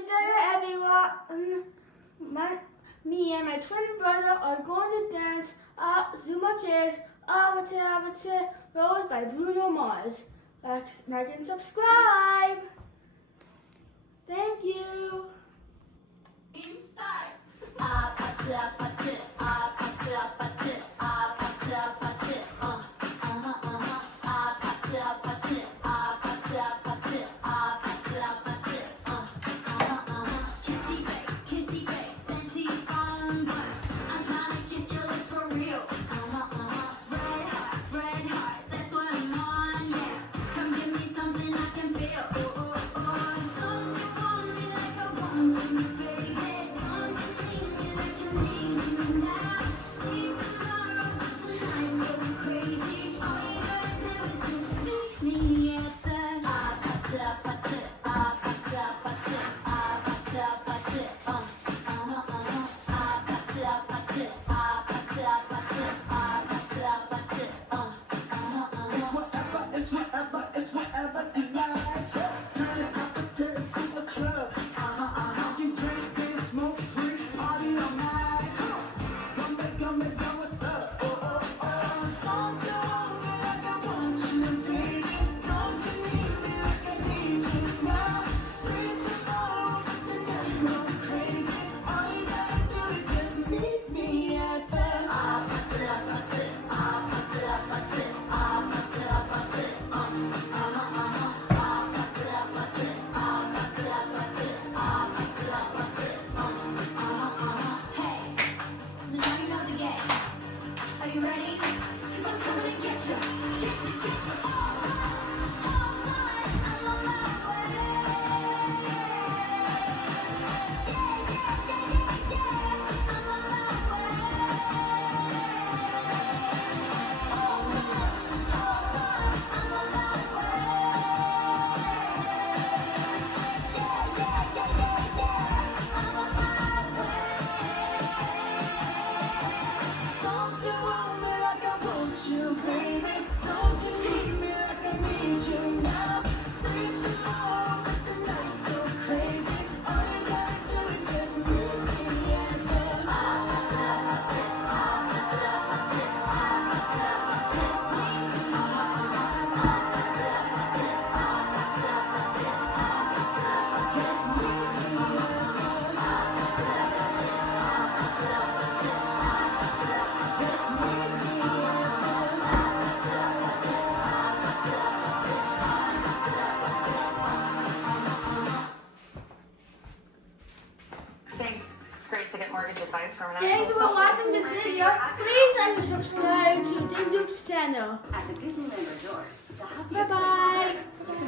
together, everyone. Me and my twin brother are going to dance Zuma Kids Avatar Rose by Bruno Mars. Like and subscribe. Thank you. Are you ready? 'Cause I'm coming to get you all night. I'm on my way. I'm on my Don't you want me like I want you, baby? Don't you need me like I need you now? Sleep tomorrow, but tonight go crazy. All you gotta do is just meet me at the Thanks. It's great to get mortgage advice from an Thank you for watching this video. Please like and subscribe to Ding Duke's channel. At the Disneyland Resort, the happiest Bye bye. place on earth.